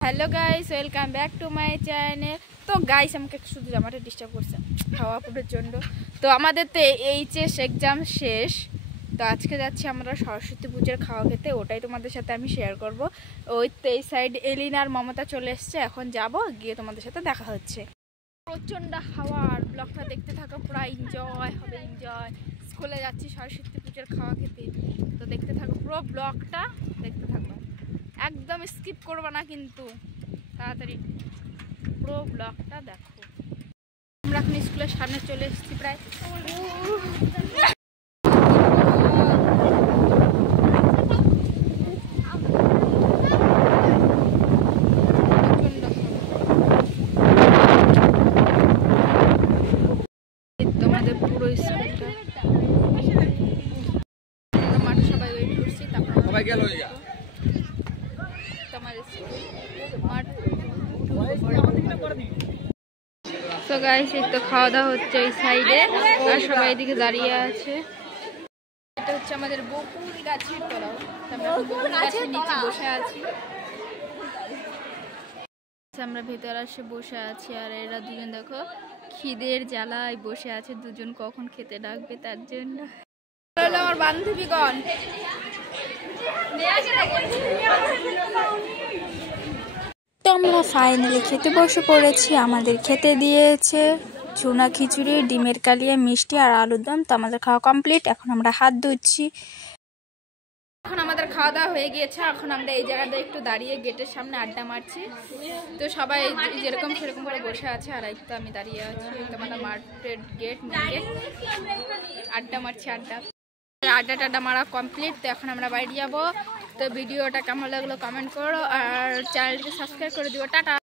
Hello guys, welcome back to my channel. তো guys, আমাকে শুধু জামাটা ডিস্টার্ব করছে খাওয়া পুরোর জন্য। তো আমাদের তো এইচএস এক্সাম শেষ, তো আজকে যাচ্ছি আমরা সরস্বতী পুজোর খাওয়া খেতে। ওটাই তোমাদের সাথে আমি শেয়ার করব। ওই তো এই সাইড এলিনা আর মমতা চলে এসছে, এখন যাব, গিয়ে তোমাদের সাথে দেখা হচ্ছে। প্রচণ্ড হাওয়া, আর ব্লগটা দেখতে থাকো, পুরো এনজয় হবে, এনজয়। স্কুলে যাচ্ছি সরস্বতী পুজোর খাওয়া খেতে, তো দেখতে থাকো, পুরো ব্লগটা দেখতে থাকো, একদম স্কিপ করবা না কিন্তু, তাড়াতাড়ি পুরো ব্লগটা দেখো। আমরা এখন স্কুলের সামনে চলে এসেছি প্রায়। তোমাদের পুরো স্কুলটা মাঠে সবাই ওয়েট করছি, তারপর তো গাইস, এই তো খাওয়া দাওয়া হচ্ছে এই সাইডে, আর সবাই এদিকে দাঁড়িয়ে আছে। এটা হচ্ছে আমাদের বকুল গাছের তলাও, আমরা বকুল গাছের নিচে বসে আছি। আমরা ভেতরে এসে বসে আছি, আর এরা দুজন দেখো খিদের জ্বালায় বসে আছে, দুজন কখন খেতে ডাকবে তার জন্য। আমার বান্ধবীগণ তো আমরা ফাইনালি খেতে বসে পড়েছি। আমাদের খেতে দিয়েছে চুনা খিচুড়ি, ডিমের কালিয়া, মিষ্টি আর আলুর দম। তো আমাদের খাওয়া কমপ্লিট, এখন আমরা হাত ধুচ্ছি। এখন আমাদের খাওয়া দাওয়া হয়ে গিয়েছে, এখন আমরা এই জায়গাটা একটু দাঁড়িয়ে গেটের সামনে আড্ডা মারছি। তো সবাই যেরকম সেরকম করে বসে আছে, আর একটু আমি দাঁড়িয়ে আছি। আমাদের মার্কেট গেট, আড্ডা মারছি, আড্ডা টাড্ডা মারা কমপ্লিট। তো এখন আমরা বাইরে যাবো। তো ভিডিওটা কেমন লাগলো কমেন্ট করো, আর চ্যানেলটি সাবস্ক্রাইব করে দিও। টাটা।